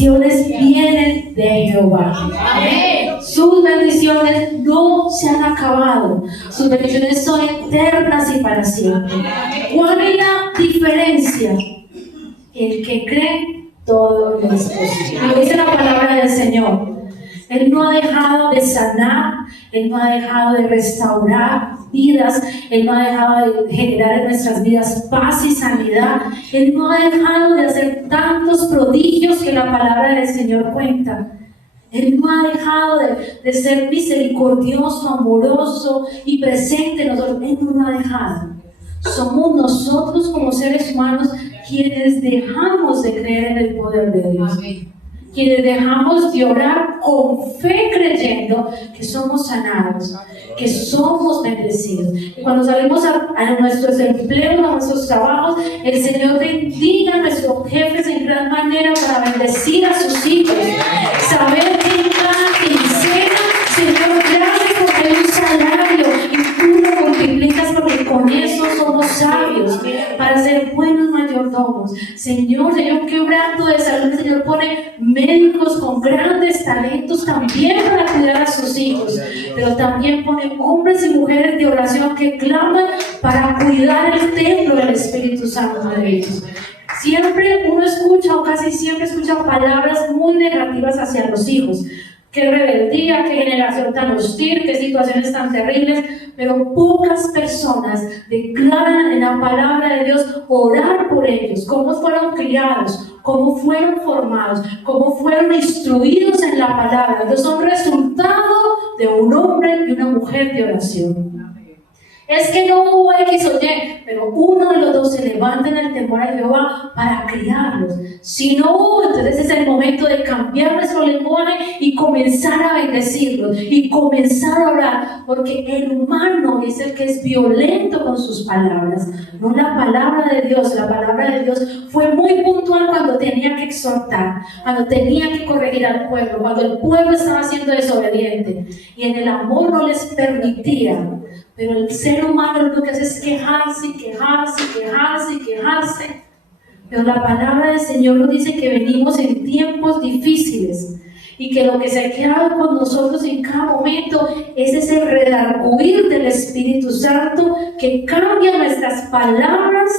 bendiciones vienen de Jehová. Amén. Sus bendiciones no se han acabado. Sus bendiciones son eternas y para siempre. ¿Cuál es la diferencia? El que cree, todo le es posible. Lo dice la palabra del Señor. Él no ha dejado de sanar, Él no ha dejado de restaurar vidas, Él no ha dejado de generar en nuestras vidas paz y sanidad, Él no ha dejado de hacer tantos prodigios que la palabra del Señor cuenta. Él no ha dejado de ser misericordioso, amoroso y presente en nosotros. Él no lo ha dejado. Somos nosotros como seres humanos quienes dejamos de creer en el poder de Dios. Quienes dejamos de orar con fe creyendo que somos sanados, que somos bendecidos. Y cuando salimos a nuestros empleos, a nuestros trabajos, el Señor bendiga a nuestros jefes en gran manera para bendecir a sus hijos. Saber que en cada quincena, Señor, gracias porque hay un salario y tú lo multiplicas porque con eso somos sabios para ser buenos mayordomos. Señor, quebrando de salud, el Señor pone médicos con grandes talentos también para cuidar a sus hijos, pero también pone hombres y mujeres de oración que claman para cuidar el templo del Espíritu Santo de ellos. Siempre uno escucha, o casi siempre escucha palabras muy negativas hacia los hijos. Qué rebeldía, qué generación tan hostil, qué situaciones tan terribles, pero pocas personas declaran en la palabra de Dios orar por ellos, cómo fueron criados, cómo fueron formados, cómo fueron instruidos en la palabra. Ellos son resultado de un hombre y una mujer de oración. Es que no hubo X o Y, pero uno de los dos se levanta en el temor a Jehová para criarlos. Si no hubo, entonces es el momento de cambiar nuestro lenguaje y comenzar a bendecirlos y comenzar a orar, porque el humano es el que es violento con sus palabras, no la palabra de Dios. La palabra de Dios fue muy puntual cuando tenía que exhortar, cuando tenía que corregir al pueblo, cuando el pueblo estaba siendo desobediente y en el amor no les permitía. Pero el ser humano lo que hace es quejarse, quejarse, quejarse, quejarse. Pero la palabra del Señor nos dice que venimos en tiempos difíciles y que lo que se ha quedado con nosotros en cada momento es ese redarguir del Espíritu Santo que cambia nuestras palabras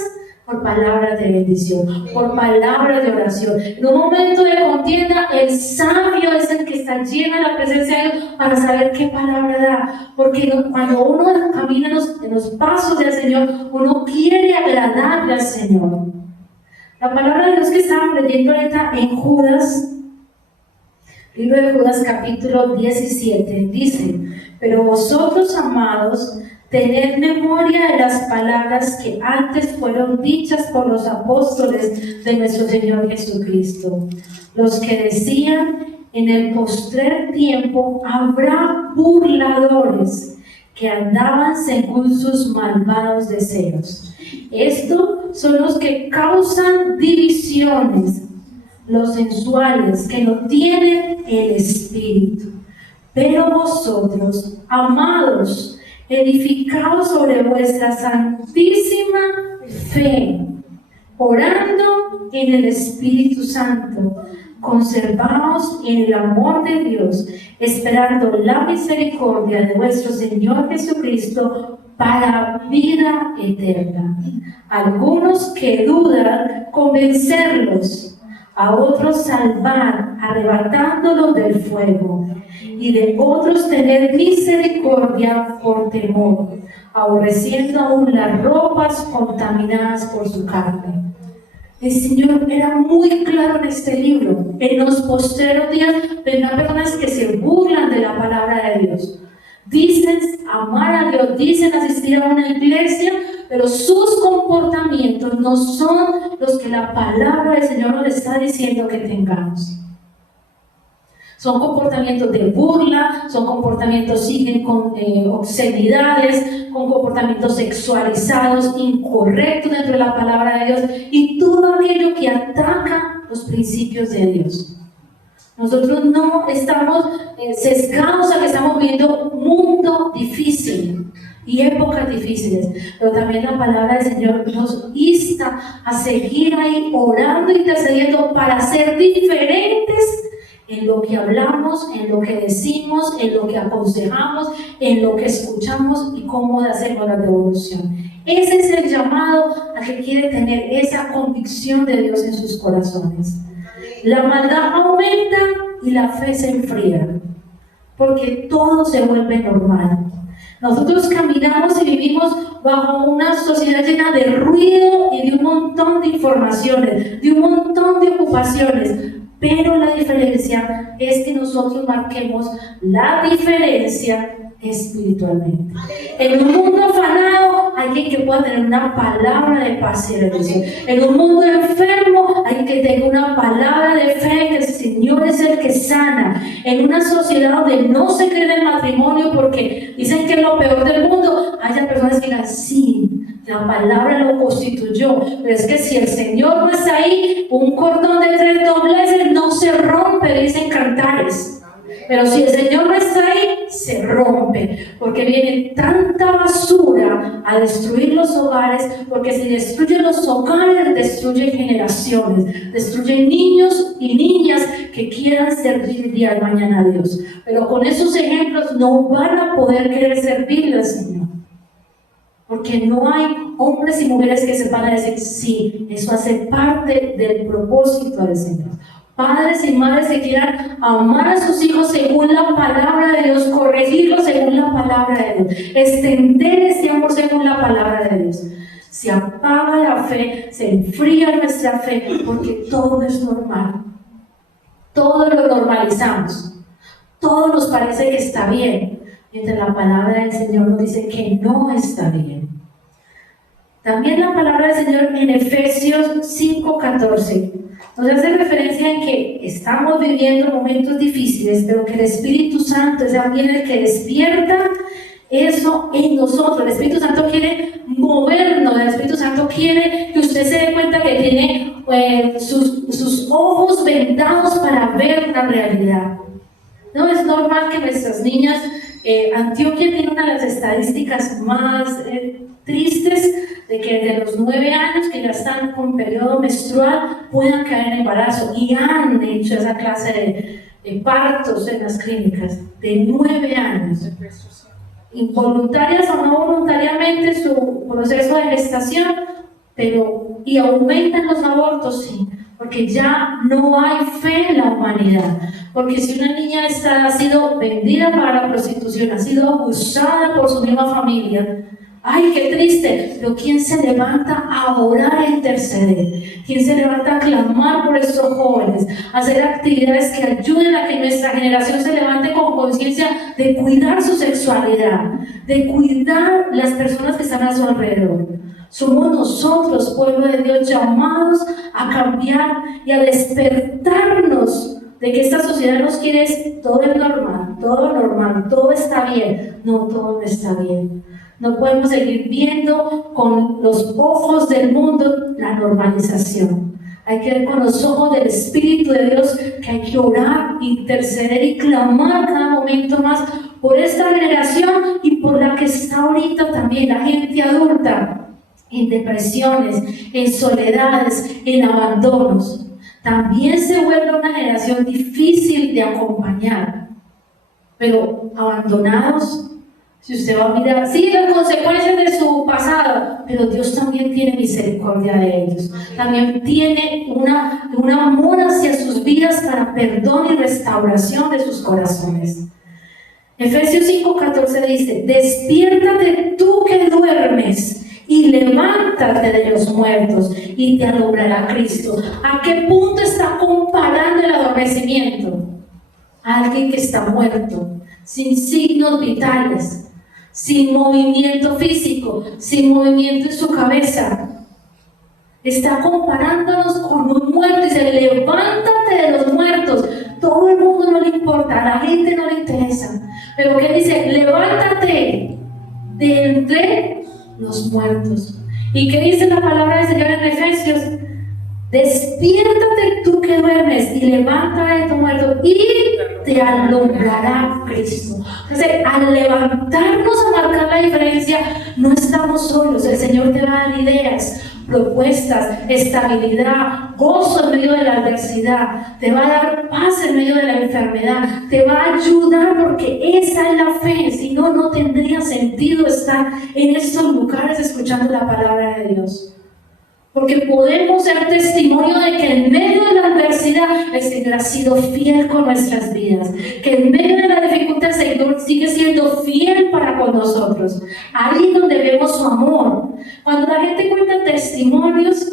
por palabras de bendición, por palabras de oración. En un momento de contienda, el sabio es el que está lleno de la presencia de Dios para saber qué palabra da. Porque cuando uno camina en los pasos del Señor, uno quiere agradarle al Señor. La palabra de Dios que estamos leyendo ahorita en Judas, libro de Judas capítulo 17, dice: pero vosotros, amados, tened memoria de las palabras que antes fueron dichas por los apóstoles de nuestro Señor Jesucristo, los que decían: en el postrer tiempo habrá burladores que andaban según sus malvados deseos. Estos son los que causan divisiones, los sensuales, que no tienen el Espíritu. Pero vosotros, amados, edificados sobre vuestra santísima fe, orando en el Espíritu Santo, conservaos en el amor de Dios, esperando la misericordia de vuestro Señor Jesucristo para vida eterna. Algunos que dudan, convencerlos; a otros salvar, arrebatándolos del fuego; y de otros tener misericordia por temor, aborreciendo aún las ropas contaminadas por su carne. El Señor era muy claro en este libro. En los postreros días vendrán personas que se burlan de la palabra de Dios. Dicen amar a Dios, dicen asistir a una iglesia, pero sus comportamientos no son los que la palabra del Señor nos está diciendo que tengamos. Son comportamientos de burla, son comportamientos, siguen con obscenidades, con comportamientos sexualizados, incorrectos dentro de la palabra de Dios y todo aquello que ataca los principios de Dios. Nosotros no estamos sesgados a que estamos viviendo un mundo difícil y épocas difíciles, pero también la palabra del Señor nos insta a seguir ahí orando y intercediendo para ser diferentes en lo que hablamos, en lo que decimos, en lo que aconsejamos, en lo que escuchamos y cómo hacemos la devolución. Ese es el llamado a que quiere tener esa convicción de Dios en sus corazones. La maldad aumenta y la fe se enfría, porque todo se vuelve normal. Nosotros caminamos y vivimos bajo una sociedad llena de ruido y de un montón de informaciones, de un montón de ocupaciones, pero la diferencia es que nosotros marquemos la diferencia espiritualmente. En un mundo afanado, alguien que pueda tener una palabra de paz y de bendición. En un mundo enfermo, alguien que tenga una palabra de fe, que el Señor es el que sana. En una sociedad donde no se cree en el matrimonio porque dicen que es lo peor del mundo, haya personas que digan, sí, la palabra lo constituyó, pero es que si el Señor no está ahí, un cordón de 3 dobleces no se rompe, dicen Cantares. Pero si el Señor no está ahí, se rompe, porque viene tanta basura a destruir los hogares, porque si destruyen los hogares, destruyen generaciones, destruyen niños y niñas que quieran servir día de mañana a Dios. Pero con esos ejemplos no van a poder querer servirle al Señor, porque no hay hombres y mujeres que sepan decir, sí, eso hace parte del propósito del Señor. Padres y madres que quieran amar a sus hijos según la palabra de Dios, corregirlos según la palabra de Dios, extender ese amor según la palabra de Dios. Se apaga la fe, se enfría nuestra fe, porque todo es normal. Todo lo normalizamos. Todo nos parece que está bien, mientras la palabra del Señor nos dice que no está bien. También la palabra del Señor en Efesios 5:14 nos hace referencia en que estamos viviendo momentos difíciles, pero que el Espíritu Santo es también el que despierta eso en nosotros. El Espíritu Santo quiere movernos, el Espíritu Santo quiere que usted se dé cuenta que tiene sus ojos vendados para ver la realidad. No es normal que nuestras niñas, Antioquia tiene una de las estadísticas más tristes de que desde los 9 años que ya están con periodo menstrual puedan caer en embarazo, y han hecho esa clase de partos en las clínicas de 9 años, involuntarias o no voluntariamente su proceso de gestación, y aumentan los abortos, sí, porque ya no hay fe en la humanidad. Porque si una niña ha sido vendida para la prostitución, ha sido abusada por su misma familia, ¡ay, qué triste! Pero ¿quién se levanta a orar, a interceder? ¿Quién se levanta a clamar por estos jóvenes? A hacer actividades que ayuden a que nuestra generación se levante con conciencia de cuidar su sexualidad, de cuidar las personas que están a su alrededor. Somos nosotros, pueblo de Dios, llamados a cambiar y a despertarnos de que esta sociedad nos quiere decir, todo es normal, todo está bien. No, todo no está bien. No podemos seguir viendo con los ojos del mundo la normalización. Hay que ver con los ojos del Espíritu de Dios que hay que orar, interceder y clamar cada momento más por esta generación y por la que está ahorita también, la gente adulta, en depresiones, en soledades, en abandonos. También se vuelve una generación difícil de acompañar, pero abandonados. Si usted va a mirar, sí, las consecuencias de su pasado, pero Dios también tiene misericordia de ellos. También tiene un amor hacia sus vidas para perdón y restauración de sus corazones. Efesios 5:14 dice, despiértate tú que duermes y levántate de los muertos y te alumbrará Cristo. ¿A qué punto está comparando el adormecimiento? A alguien que está muerto, sin signos vitales, sin movimiento físico, sin movimiento en su cabeza. Está comparándonos con un muerto y dice, levántate de los muertos. Todo el mundo no le importa, a la gente no le interesa. Pero ¿qué dice? Levántate de entre los muertos. ¿Y qué dice la palabra del Señor en Efesios? Despiértate tú que duermes y levántate de tu muerto y te alumbrará Cristo. Entonces, al levantarnos a marcar la diferencia, no estamos solos. El Señor te va a dar ideas, propuestas, estabilidad, gozo en medio de la adversidad, te va a dar paz en medio de la enfermedad, te va a ayudar porque esa es la fe. Si no, no tendría sentido estar en estos lugares escuchando la palabra de Dios. Porque podemos ser testimonio de que en medio de la adversidad el Señor ha sido fiel con nuestras vidas, que en medio de la dificultad el Señor sigue siendo fiel para con nosotros. Ahí donde vemos su amor. Cuando la gente cuenta testimonios,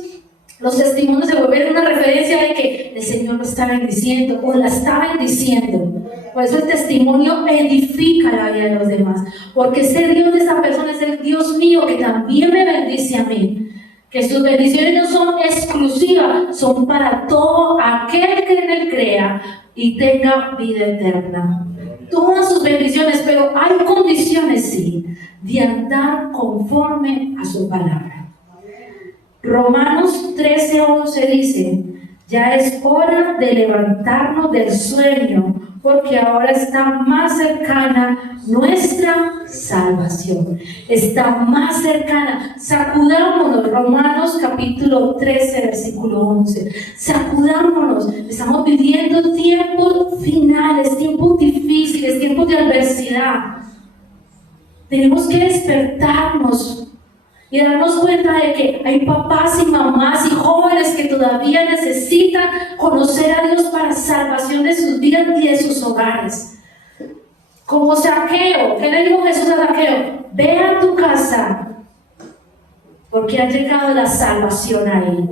los testimonios se vuelven una referencia de que el Señor lo está bendiciendo o la está bendiciendo. Por eso el testimonio edifica la vida de los demás, porque ese Dios de esa persona es el Dios mío que también me bendice a mí. Que sus bendiciones no son exclusivas, son para todo aquel que en él crea y tenga vida eterna. Todas sus bendiciones, pero hay condiciones, sí, de andar conforme a su palabra. Romanos 13:11 dice: ya es hora de levantarnos del sueño, porque ahora está más cercana nuestra salvación. Está más cercana. Sacudámonos. Romanos capítulo 13, versículo 11. Sacudámonos. Estamos viviendo tiempos finales, tiempos difíciles, tiempos de adversidad. Tenemos que despertarnos y darnos cuenta de que hay papás y mamás y jóvenes que todavía necesitan conocer a Dios para salvación de sus vidas y de sus hogares. Como Zaqueo, ¿qué le dijo Jesús a Zaqueo? Ve a tu casa, porque ha llegado la salvación ahí.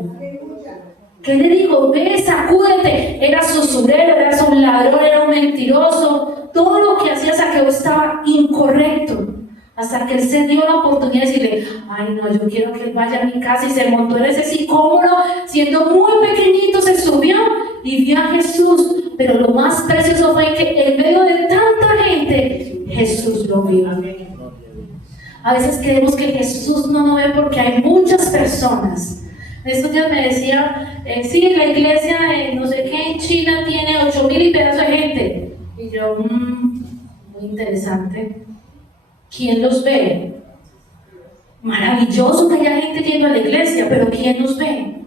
¿Qué le dijo? Ve, sacúdete. Era usurero, era un ladrón, era un mentiroso. Todo lo que hacía Zaqueo estaba incorrecto. Hasta que él se dio la oportunidad de decirle: ay no, yo quiero que él vaya a mi casa, y se montó en ese sicómoro, siendo muy pequeñito se subió y vio a Jesús. Pero lo más precioso fue que en medio de tanta gente, Jesús lo vio. A veces creemos que Jesús no nos ve porque hay muchas personas. Estos días me decía, sí, la iglesia de no sé qué en China tiene 8,000 y pedazos de gente. Y yo, muy interesante. ¿Quién los ve? Maravilloso que haya gente yendo a la iglesia, pero ¿quién los ve?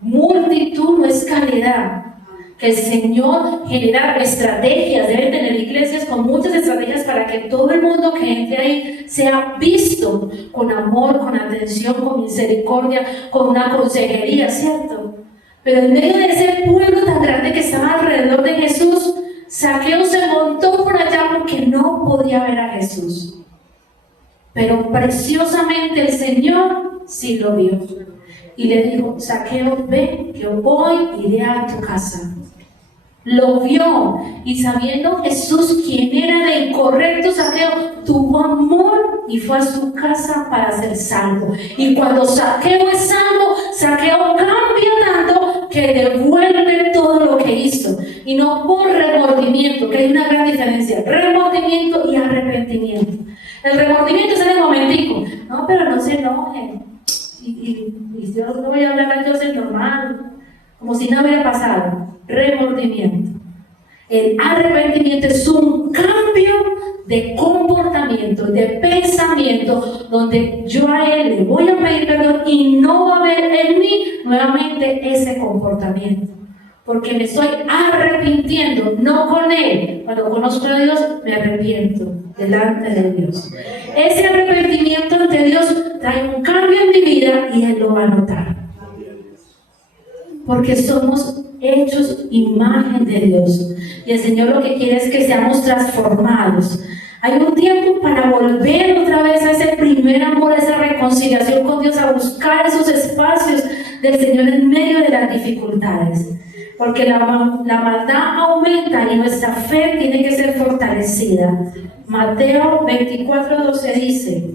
Multitud no es calidad. Que el Señor genera estrategias, debe tener iglesias con muchas estrategias para que todo el mundo que entre ahí sea visto con amor, con atención, con misericordia, con una consejería, ¿cierto? Pero en medio de ese pueblo tan grande que estaba alrededor de Jesús, Zaqueo se montó por allá porque no podía ver a Jesús. Pero preciosamente el Señor sí lo vio. Y le dijo: Zaqueo, ve, que hoy iré a tu casa. Lo vio, y sabiendo Jesús quién era de incorrecto, Zaqueo tuvo amor y fue a su casa para ser salvo. Y cuando Zaqueo es salvo, Zaqueo cambia tanto que devuelve todo lo que hizo. Y no por remordimiento, que hay una gran diferencia: remordimiento y arrepentimiento. El remordimiento es en el momentico, no, pero no se enojen. Y yo no voy a hablar a Dios, es normal, como si nada hubiera pasado. Remordimiento. El arrepentimiento es un cambio de comportamiento, de pensamiento, donde yo a Él le voy a pedir perdón y no va a haber en mí nuevamente ese comportamiento, porque me estoy arrepintiendo, no con Él. Cuando conozco a Dios, me arrepiento delante de Dios. Ese arrepentimiento ante Dios trae un cambio en mi vida y Él lo va a notar, porque somos hechos imagen de Dios, y el Señor lo que quiere es que seamos transformados. Hay un tiempo para volver otra vez a ese primer amor, a esa reconciliación con Dios, a buscar esos espacios del Señor en medio de las dificultades, porque la maldad aumenta y nuestra fe tiene que ser fortalecida. Mateo 24:12 dice: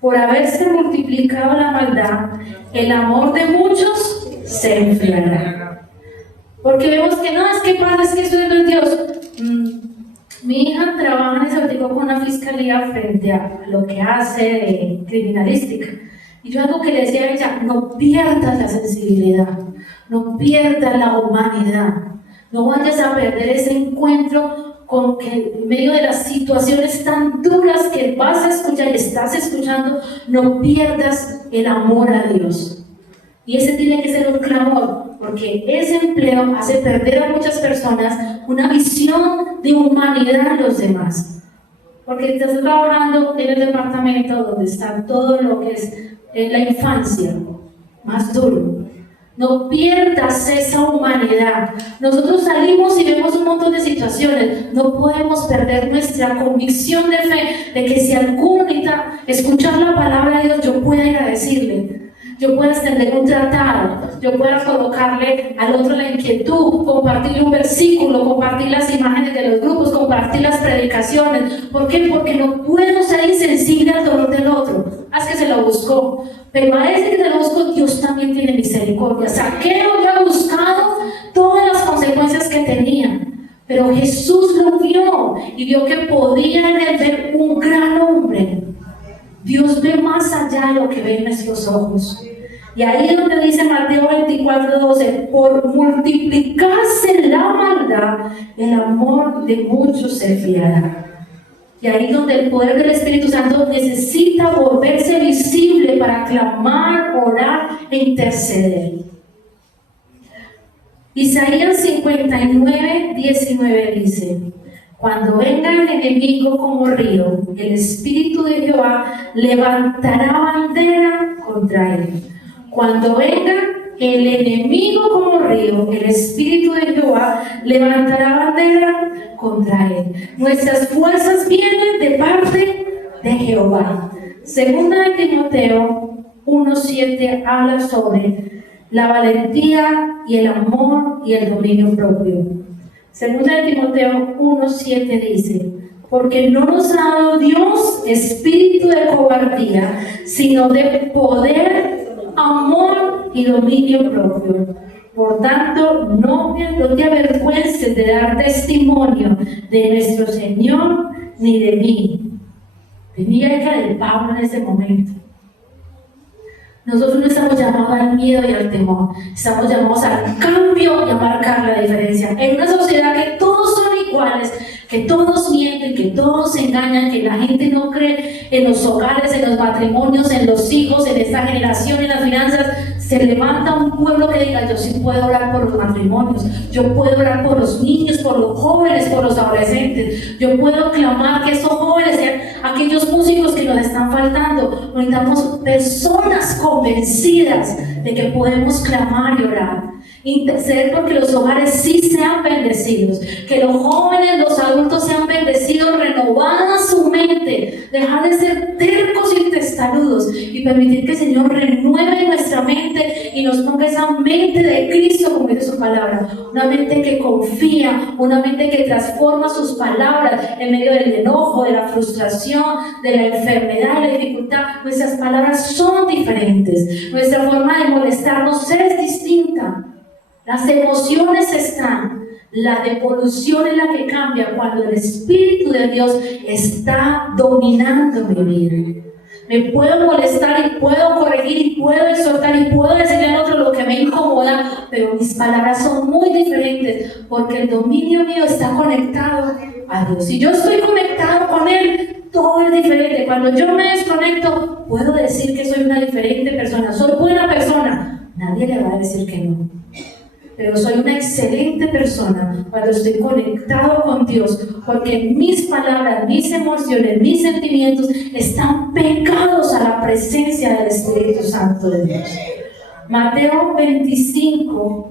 por haberse multiplicado la maldad, el amor de muchos se enfriará. Porque vemos que no, es que pasa, es que eso no es Dios. Mi hija trabaja y se aplicó con una fiscalía frente a lo que hace de criminalística. Y yo algo que le decía a ella: no pierdas la sensibilidad, no pierdas la humanidad, no vayas a perder ese encuentro con que en medio de las situaciones tan duras que vas a escuchar y estás escuchando, no pierdas el amor a Dios. Y ese tiene que ser un clamor, porque ese empleo hace perder a muchas personas una visión de humanidad a los demás. Porque estás trabajando en el departamento donde está todo lo que es la infancia, más duro. No pierdas esa humanidad. Nosotros salimos y vemos un montón de situaciones. No podemos perder nuestra convicción de fe de que si alguno necesita escuchar la palabra de Dios, yo pueda ir a decirle, yo pueda extender un tratado, yo pueda colocarle al otro la inquietud, compartirle un versículo, compartir las imágenes de los grupos, compartir las predicaciones. ¿Por qué? Porque no puedo ser insensible al dolor del otro. Haz que se lo buscó, pero a ese que se lo buscó, Dios también tiene misericordia. Saqueo había buscado todas las consecuencias que tenía, pero Jesús lo vio y vio que podía en él ver un gran hombre. Dios ve más allá de lo que ven nuestros ojos. Y ahí es donde dice Mateo 24:12, por multiplicarse la maldad, el amor de muchos se enfriará. Y ahí es donde el poder del Espíritu Santo necesita volverse visible para clamar, orar e interceder. Isaías 59:19 dice, cuando venga el enemigo como río, el Espíritu de Jehová levantará bandera contra él. Cuando venga el enemigo como río, el Espíritu de Jehová levantará bandera contra él. Nuestras fuerzas vienen de parte de Jehová. Segunda de Timoteo 1:7 habla sobre la valentía y el amor y el dominio propio. Segunda de Timoteo 1:7 dice, porque no nos ha dado Dios espíritu de cobardía, sino de poder, amor y dominio propio. Por tanto, no te avergüences de dar testimonio de nuestro Señor ni de mí. Tenía que de Pablo en ese momento. Nosotros no estamos llamados al miedo y al temor, estamos llamados al cambio y a marcar la diferencia. En una sociedad que todos son iguales, que todos mienten, que todos se engañan, que la gente no cree en los hogares, en los matrimonios, en los hijos, en esta generación, en las finanzas, se levanta un pueblo que diga, yo sí puedo orar por los matrimonios, yo puedo orar por los niños, por los jóvenes, por los adolescentes, yo puedo clamar que esos jóvenes sean aquellos músicos que nos están faltando. Necesitamos personas convencidas de que podemos clamar y orar, interceder porque los hogares sí sean bendecidos, que los jóvenes, los adultos sean bendecidos, renovada su mente, dejar de ser tercos y testarudos y permitir que el Señor renueve nuestra mente y nos ponga esa mente de Cristo, como dice su palabra, una mente que confía, una mente que transforma sus palabras en medio del enojo, de la frustración, de la enfermedad, de la dificultad. Nuestras palabras son diferentes, nuestra forma de molestarnos es distinta. Las emociones están, la devolución es la que cambia cuando el Espíritu de Dios está dominando mi vida. Me puedo molestar y puedo corregir y puedo exhortar y puedo decirle al otro lo que me incomoda, pero mis palabras son muy diferentes porque el dominio mío está conectado a Dios. Si yo estoy conectado con Él, todo es diferente. Cuando yo me desconecto, puedo decir que soy una diferente persona, soy buena persona. Nadie le va a decir que no. Pero soy una excelente persona cuando estoy conectado con Dios, porque mis palabras, mis emociones, mis sentimientos están pegados a la presencia del Espíritu Santo de Dios. Mateo 25,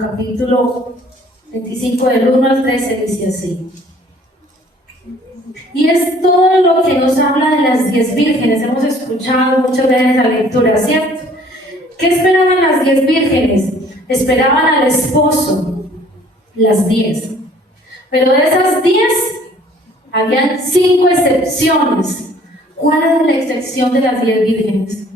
capítulo 25, del 1 al 13, dice así. Y es todo lo que nos habla de las 10 vírgenes. Hemos escuchado muchas veces la lectura, ¿cierto? ¿Qué esperaban las 10 vírgenes? Esperaban al esposo, las 10. Pero de esas 10, habían 5 excepciones. ¿Cuál es la excepción de las 10 vírgenes?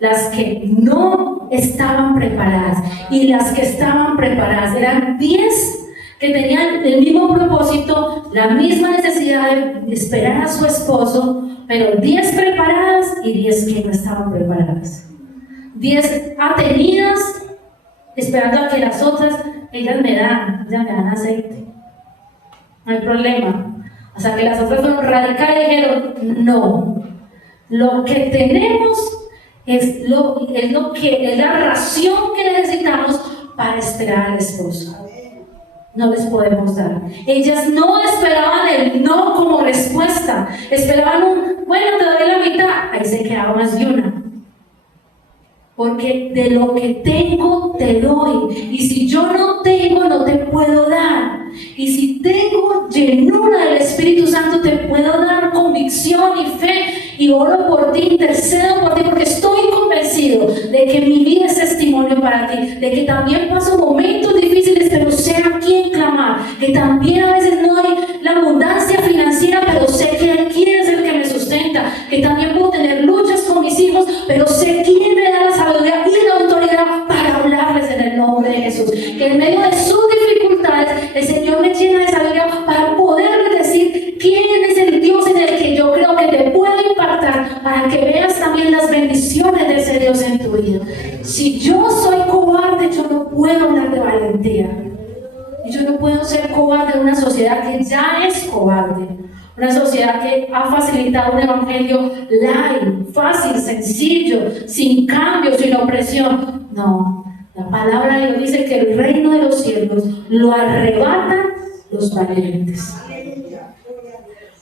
Las que no estaban preparadas. Y las que estaban preparadas eran 10 que tenían el mismo propósito, la misma necesidad de esperar a su esposo, pero 10 preparadas y 10 que no estaban preparadas. 10 atenidas, esperando a que las otras ellas me dan aceite. No hay problema. O sea que las otras fueron radicales y dijeron, no. Lo que tenemos es la ración que necesitamos para esperar al esposo. No les podemos dar. Ellas no esperaban el no como respuesta. Esperaban bueno, te doy la mitad. Ahí se quedaba más de una. Porque de lo que tengo te doy. Y si yo no tengo, no te puedo dar. Y si tengo llenura del Espíritu Santo, te puedo dar convicción y fe. Y oro por ti, intercedo por ti, porque estoy convencido de que mi vida es testimonio para ti. De que también paso momentos difíciles, pero sé a quién clamar. Que también a veces no hay la abundancia financiera, pero sé que quién es el que me sustenta. Que también puedo tener luchas con mis hijos, pero sé quién me da la sabiduría y la autoridad para hablarles en el nombre de Jesús. Que en medio de sus dificultades, el Señor me llena de sabiduría para poderles decir quién es el Dios en el que yo creo que te puede impactar, para que veas también las bendiciones de ese Dios en tu vida. Si yo soy cobarde, yo no puedo hablar de valentía. Y yo no puedo ser cobarde en una sociedad que ya es cobarde. Una sociedad que ha facilitado un evangelio light, fácil, sencillo, sin cambio, sin opresión. No, la palabra de Dios dice que el reino de los cielos lo arrebatan los valientes.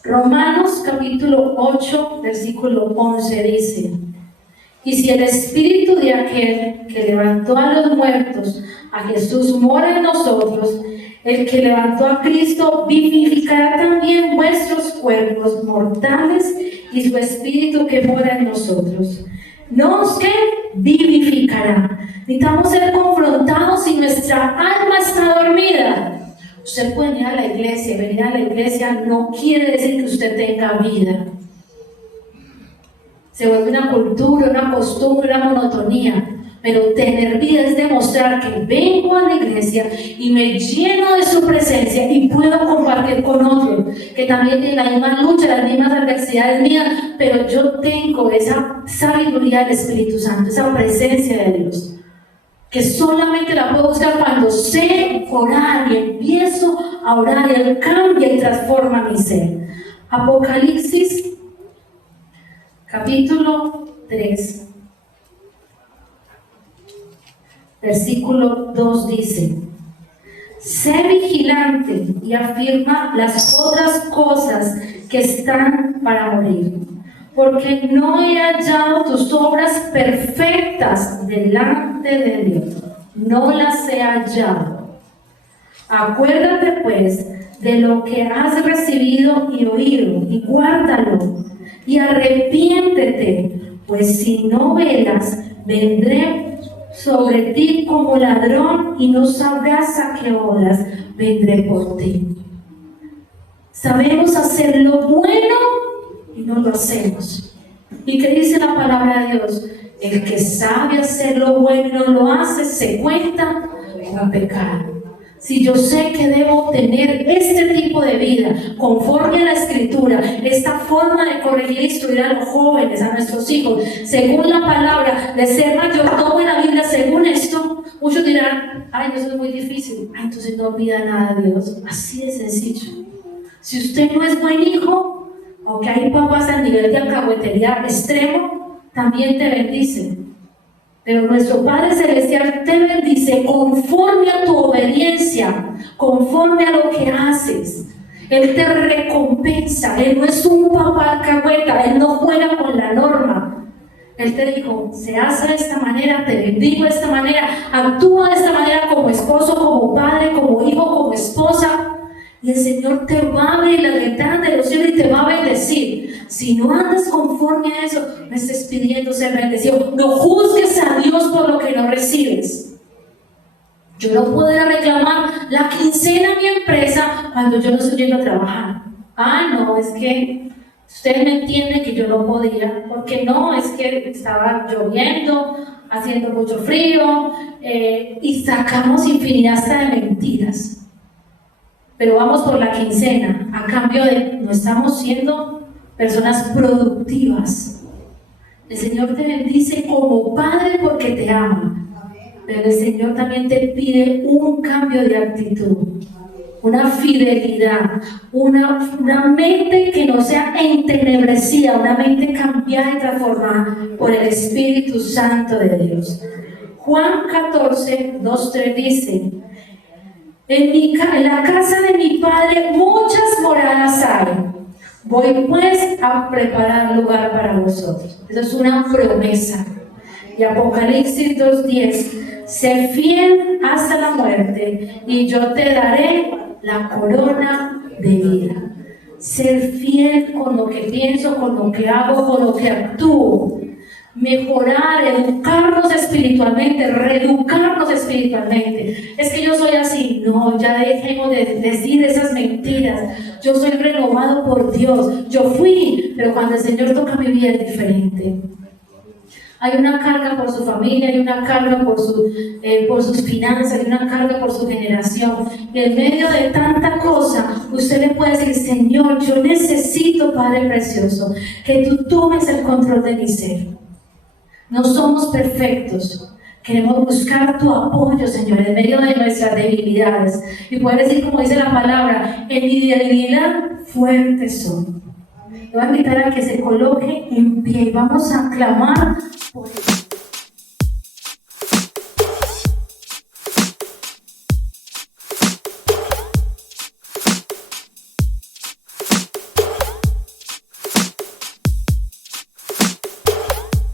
Romanos capítulo 8, versículo 11 dice: y si el espíritu de aquel que levantó a los muertos, a Jesús, mora en nosotros, el que levantó a Cristo vivificará también vuestros cuerpos mortales y su espíritu que mora en nosotros. Nos que vivificará. Necesitamos ser confrontados si nuestra alma está dormida. Usted puede venir a la iglesia no quiere decir que usted tenga vida. Se vuelve una cultura, una costumbre, una monotonía. Pero tener vida es demostrar que vengo a la iglesia y me lleno de su presencia y puedo compartir con otros que también tienen la misma lucha, las mismas adversidades mías, pero yo tengo esa sabiduría del Espíritu Santo, esa presencia de Dios, que solamente la puedo buscar cuando sé orar y empiezo a orar y Él cambia y transforma mi ser. Apocalipsis capítulo 3. Versículo 2 dice: sé vigilante y afirma las otras cosas que están para morir, porque no he hallado tus obras perfectas delante de Dios, no las he hallado. Acuérdate pues de lo que has recibido y oído, y guárdalo, y arrepiéntete, pues si no velas, vendré sobre ti como ladrón y no sabrás a qué horas vendré por ti. Sabemos hacer lo bueno y no lo hacemos. ¿Y qué dice la palabra de Dios? El que sabe hacer lo bueno y no lo hace, se cuenta como pecado. Si yo sé que debo tener este tipo de vida, conforme a la Escritura, esta forma de corregir e instruir a los jóvenes, a nuestros hijos, según la palabra, de ser mayordomo en la Biblia, según esto, muchos dirán: ay, eso es muy difícil. Ay, entonces no olvida nada de Dios. Así de sencillo. Si usted no es buen hijo, aunque hay papás al nivel de alcahuetería extremo, también te bendice. Pero nuestro Padre Celestial te bendice conforme a tu obediencia, conforme a lo que haces. Él te recompensa. Él no es un papá alcahueta, Él no juega con la norma. Él te dijo: se hace de esta manera, te bendigo de esta manera, actúa de esta manera como esposo, como padre, como hijo, como esposa. Y el Señor te va a abrir las ventanas de los cielos y te va a bendecir. Si no andas conforme a eso, no estés pidiendo ser bendecido. No juzgues a Dios por lo que no recibes. Yo no puedo reclamar la quincena a mi empresa cuando yo no estoy yendo a trabajar. Ah, no, es que usted me entiende que yo no podía. Porque no, es que estaba lloviendo, haciendo mucho frío, y sacamos infinidad hasta de mentiras. Pero vamos por la quincena, a cambio de no estamos siendo personas productivas. El Señor te bendice como Padre porque te ama. pero el Señor también te pide un cambio de actitud, una fidelidad, una mente que no sea entenebrecida, una mente cambiada y transformada por el Espíritu Santo de Dios. Juan 14, 2, 3 dice: en la casa de mi Padre muchas moradas hay. Voy pues a preparar lugar para vosotros. Eso es una promesa. Y Apocalipsis 2:10: sé fiel hasta la muerte y yo te daré la corona de vida. Ser fiel con lo que pienso, con lo que hago, con lo que actúo. Mejorar, educarnos espiritualmente, reeducarnos espiritualmente. Es que yo soy así. No, ya dejemos de decir esas mentiras. Yo soy renovado por Dios. Yo fui, pero cuando el Señor toca mi vida es diferente. Hay una carga por su familia, hay una carga por sus finanzas, hay una carga por su generación. Y en medio de tanta cosa, usted le puede decir: Señor, yo necesito, Padre precioso, que tú tomes el control de mi ser. No somos perfectos. Queremos buscar tu apoyo, Señor, en medio de nuestras debilidades. Y puedes decir, como dice la palabra: en mi debilidad fuerte soy. Le voy a invitar a que se coloque en pie y vamos a clamar por él.